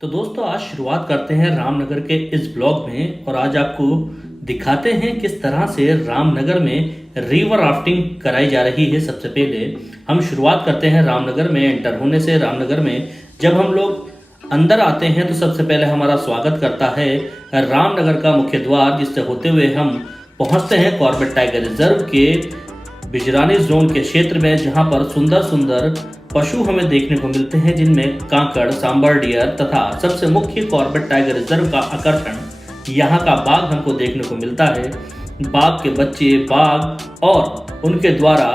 तो दोस्तों आज शुरुआत करते हैं रामनगर के इस ब्लॉग में और आज आपको दिखाते हैं किस तरह से रामनगर में रिवर राफ्टिंग कराई जा रही है। सबसे पहले हम शुरुआत करते हैं रामनगर में एंटर होने से। रामनगर में जब हम लोग अंदर आते हैं तो सबसे पहले हमारा स्वागत करता है रामनगर का मुख्य द्वार, जिससे होते हुए हम पहुंचते हैं कॉर्बेट टाइगर रिजर्व के बिजरानी जोन के क्षेत्र में, जहां पर सुंदर सुंदर पशु हमें देखने को मिलते हैं, जिनमें कांकड़, सांबर डियर तथा सबसे मुख्य कॉर्बेट टाइगर रिजर्व का आकर्षण यहाँ का बाघ हमको देखने को मिलता है। बाघ के बच्चे, बाघ और उनके द्वारा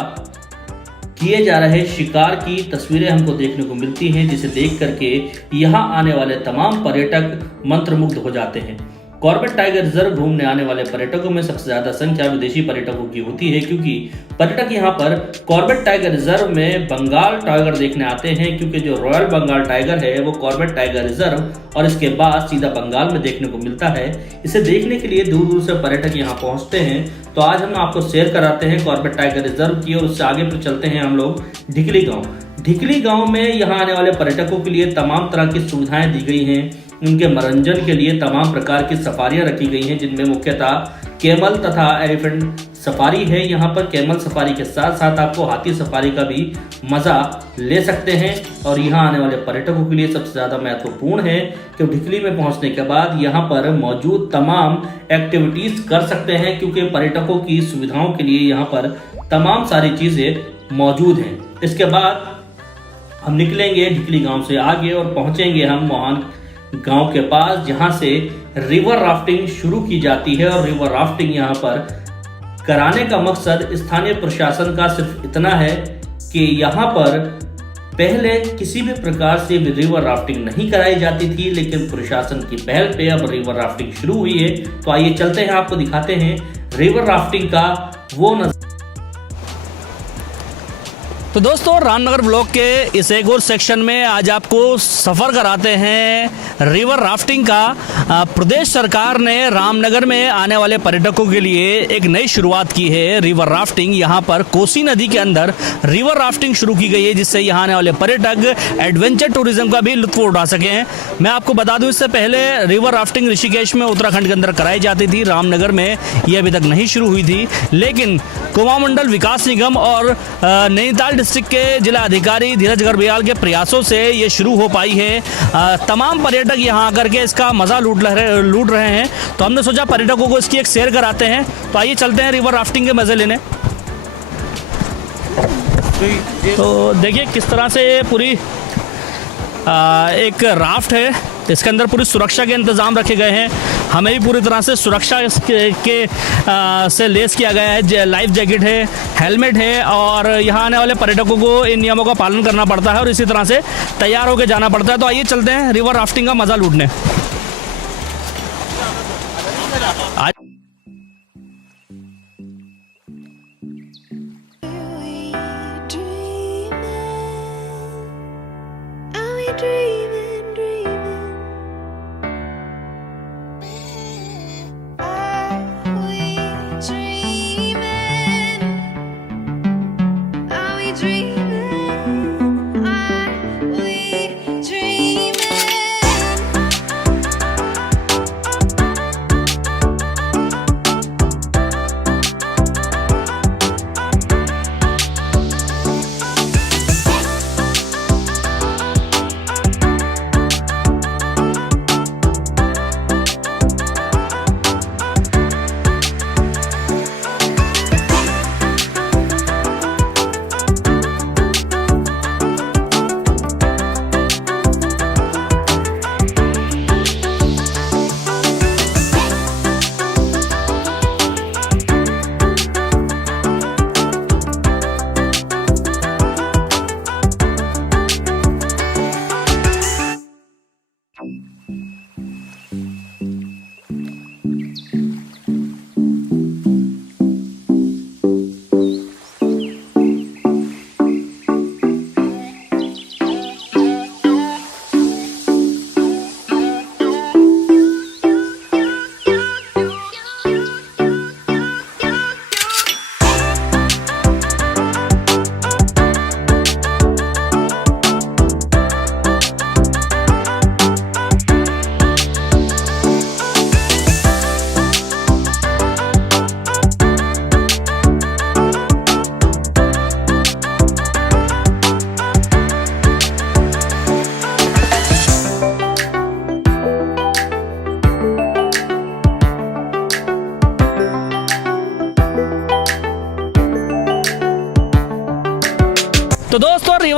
किए जा रहे शिकार की तस्वीरें हमको देखने को मिलती हैं, जिसे देख करके यहाँ आने वाले तमाम पर्यटक मंत्रमुग्ध हो जाते हैं। कॉर्बेट टाइगर रिजर्व घूमने आने वाले पर्यटकों में सबसे ज्यादा संख्या विदेशी पर्यटकों की होती है, क्योंकि पर्यटक यहाँ पर कॉर्बेट टाइगर रिजर्व में बंगाल टाइगर देखने आते हैं, क्योंकि जो रॉयल बंगाल टाइगर है वो कॉर्बेट टाइगर रिजर्व और इसके बाद सीधा बंगाल में देखने को मिलता है। इसे देखने के लिए दूर दूर से पर्यटक यहाँ पहुंचते हैं। तो आज हम आपको शेयर कराते हैं कॉर्बेट टाइगर रिजर्व की, और उससे आगे पर चलते हैं हम लोग ढिकली गाँव। ढिकली गाँव में यहाँ आने वाले पर्यटकों के लिए तमाम तरह की सुविधाएं दी गई हैं। उनके मनोरंजन के लिए तमाम प्रकार की सफारियां रखी गई हैं, जिनमें मुख्यतः कैमल तथा एलिफेंट सफारी है। यहाँ पर कैमल सफारी के साथ साथ आपको हाथी सफारी का भी मजा ले सकते हैं। और यहाँ आने वाले पर्यटकों के लिए सबसे ज्यादा महत्वपूर्ण है कि ढिकली में पहुंचने के बाद यहाँ पर मौजूद तमाम एक्टिविटीज कर सकते हैं, क्योंकि पर्यटकों की सुविधाओं के लिए यहाँ पर तमाम सारी चीजें मौजूद हैं। इसके बाद हम निकलेंगे ढिकली गाँव से आगे और पहुंचेंगे हम मोहन गांव के पास, जहां से रिवर राफ्टिंग शुरू की जाती है। और रिवर राफ्टिंग यहां पर कराने का मकसद स्थानीय प्रशासन का सिर्फ इतना है कि यहां पर पहले किसी भी प्रकार से रिवर राफ्टिंग नहीं कराई जाती थी, लेकिन प्रशासन की पहल पे अब रिवर राफ्टिंग शुरू हुई है। तो आइए चलते हैं, आपको दिखाते हैं रिवर राफ्टिंग का वो नजारा। तो दोस्तों रामनगर ब्लॉक के इस एक और सेक्शन में आज आपको सफ़र कराते हैं रिवर राफ्टिंग का। प्रदेश सरकार ने रामनगर में आने वाले पर्यटकों के लिए एक नई शुरुआत की है, रिवर राफ्टिंग। यहाँ पर कोसी नदी के अंदर रिवर राफ्टिंग शुरू की गई है, जिससे यहाँ आने वाले पर्यटक एडवेंचर टूरिज्म का भी लुत्फ उठा सकें। मैं आपको बता दूं, इससे पहले रिवर राफ्टिंग ऋषिकेश में उत्तराखंड के अंदर कराई जाती थी। रामनगर में ये अभी तक नहीं शुरू हुई थी, लेकिन कुमाऊं मंडल विकास निगम और नैनीताल डिस्ट्रिक्ट के जिला अधिकारी धीरज गर्ब्याल के प्रयासों से ये शुरू हो पाई है। तमाम पर्यटक यहाँ आकर के इसका मजा लूट रहे हैं। तो हमने सोचा पर्यटकों को इसकी एक शेयर कराते हैं। तो आइए चलते हैं रिवर राफ्टिंग के मजे लेने। तो देखिए किस तरह से पूरी एक राफ्ट है, इसके अंदर पूरी सुरक्षा के इंतज़ाम रखे गए हैं। हमें भी पूरी तरह से सुरक्षा से लेस किया गया है। लाइफ जैकेट है, हेलमेट है, और यहाँ आने वाले पर्यटकों को इन नियमों का पालन करना पड़ता है और इसी तरह से तैयार होकर जाना पड़ता है। तो आइए चलते हैं रिवर राफ्टिंग का मज़ा लूटने।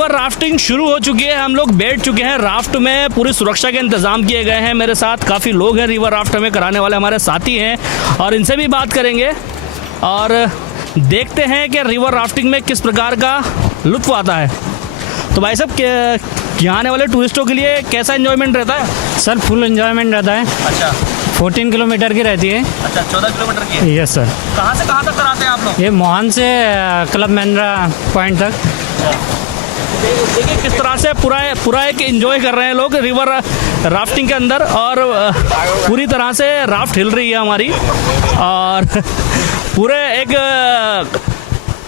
रिवर राफ्टिंग शुरू हो चुकी है, हम लोग बैठ चुके हैं राफ्ट में, पूरी सुरक्षा के इंतजाम किए गए हैं। मेरे साथ काफ़ी लोग हैं रिवर राफ्ट में कराने वाले, हमारे साथी हैं और इनसे भी बात करेंगे और देखते हैं कि रिवर राफ्टिंग में किस प्रकार का लुत्फ आता है। तो भाई साहब, यहाँ आने वाले टूरिस्टों के लिए कैसा एंजॉयमेंट रहता है? सर फुल एंजॉयमेंट रहता है। अच्छा, 14 किलोमीटर की रहती है। अच्छा 14 किलोमीटर की। Yes sir. कहाँ से कहाँ तक कराते हैं आप लोग? ये मोहन से क्लब महिंद्रा पॉइंट तक। देखिए किस तरह से पूरा एक एंजॉय कर रहे हैं लोग रिवर राफ्टिंग के अंदर और पूरी तरह से राफ्ट हिल रही है हमारी और पूरे एक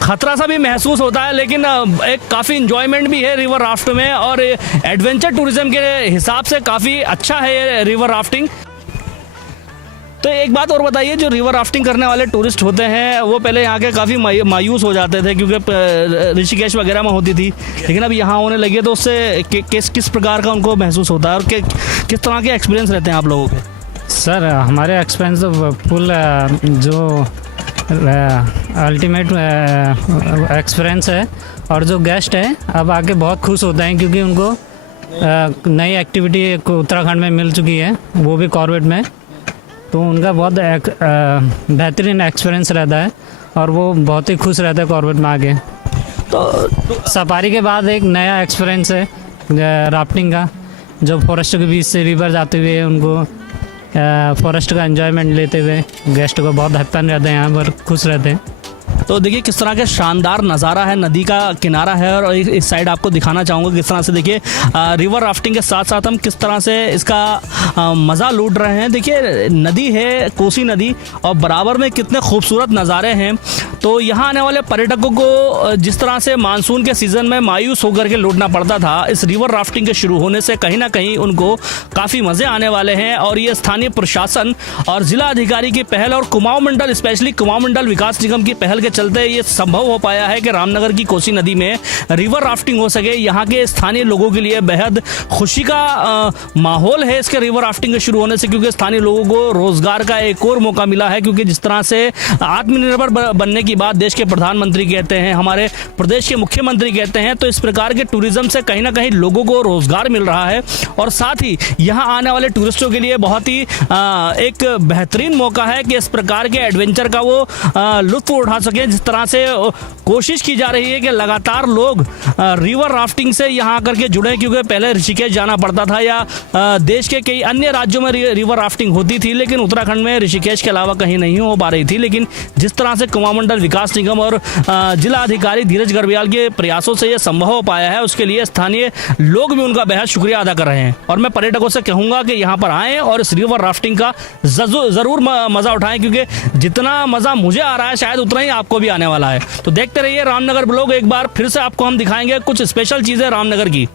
खतरा सा भी महसूस होता है, लेकिन एक काफ़ी इन्जॉयमेंट भी है रिवर राफ्ट में और एडवेंचर टूरिज्म के हिसाब से काफ़ी अच्छा है ये रिवर राफ्टिंग। तो एक बात और बताइए, जो रिवर राफ्टिंग करने वाले टूरिस्ट होते हैं वो पहले यहाँ के काफ़ी मायूस हो जाते थे क्योंकि ऋषिकेश वगैरह में होती थी, लेकिन अब यहाँ होने लगी है तो उससे किस प्रकार का उनको महसूस होता है और किस तरह के एक्सपीरियंस रहते हैं आप लोगों के? सर हमारे एक्सपीरियंस तो फुल जो अल्टीमेट एक्सपीरियंस है और जो गेस्ट है अब आके बहुत खुश होते हैं क्योंकि उनको नई एक्टिविटी उत्तराखंड में मिल चुकी है, वो भी कॉर्बेट में। तो उनका बहुत बेहतरीन एक्सपीरियंस रहता है और वो बहुत ही खुश रहता है कॉर्बेट में आके। तो सफारी के बाद एक नया एक्सपीरियंस है राफ्टिंग का, जो फॉरेस्ट के बीच से रिवर जाते हुए उनको फॉरेस्ट का एंजॉयमेंट लेते हुए गेस्ट को बहुत हैप्पन रहते हैं, यहाँ पर खुश रहते हैं। तो देखिए किस तरह का शानदार नज़ारा है, नदी का किनारा है और इस साइड आपको दिखाना चाहूँगा किस तरह से देखिए रिवर राफ्टिंग के साथ साथ हम किस तरह से इसका मज़ा लूट रहे हैं। देखिए नदी है कोसी नदी और बराबर में कितने खूबसूरत नज़ारे हैं। तो यहाँ आने वाले पर्यटकों को जिस तरह से मानसून के सीज़न में मायूस होकर के लूटना पड़ता था, इस रिवर राफ्टिंग के शुरू होने से कहीं ना कहीं उनको काफ़ी मज़े आने वाले हैं। और ये स्थानीय प्रशासन और जिला अधिकारी की पहल और कुमाऊं मंडल, स्पेशली कुमाऊं मंडल विकास निगम की पहल के चलते ये संभव हो पाया है कि रामनगर की कोसी नदी में रिवर राफ्टिंग हो सके। यहाँ के स्थानीय लोगों के लिए बेहद खुशी का माहौल है इसके रिवर राफ्टिंग के शुरू होने से, क्योंकि स्थानीय लोगों को रोजगार का एक और मौका मिला है। क्योंकि जिस तरह से आत्मनिर्भर बनने की बात देश के प्रधानमंत्री कहते हैं, हमारे प्रदेश के मुख्यमंत्री कहते हैं, तो इस प्रकार के टूरिज्म से कहीं ना कहीं लोगों को रोजगार मिल रहा है और साथ ही यहाँ आने वाले टूरिस्टों के लिए बहुत ही एक बेहतरीन मौका है कि इस प्रकार के एडवेंचर का वो लुत्फ उठा सके। जिस तरह से कोशिश की जा रही है कि लगातार लोग रिवर राफ्टिंग से यहाँ आकर के जुड़े, क्योंकि पहले ऋषिकेश जाना पड़ता था या देश के कई अन्य राज्यों में रिवर राफ्टिंग होती थी, लेकिन उत्तराखंड में ऋषिकेश के अलावा कहीं नहीं हो पा रही थी। लेकिन जिस तरह से कुमाऊं मंडल विकास निगम और जिला अधिकारी धीरज गर्ब्याल के प्रयासों से यह संभव हो पाया है, उसके लिए स्थानीय लोग भी उनका बेहद शुक्रिया अदा कर रहे हैं। और मैं पर्यटकों से कहूँगा कि यहाँ पर आएँ और इस रिवर राफ्टिंग का ज़रूर मज़ा उठाएं, क्योंकि जितना मज़ा मुझे आ रहा है शायद उतना ही आपको भी आने वाला है। तो देखते रहिए रामनगर ब्लॉग, एक बार फिर से आपको हम दिखाएंगे कुछ स्पेशल चीज़ें रामनगर की।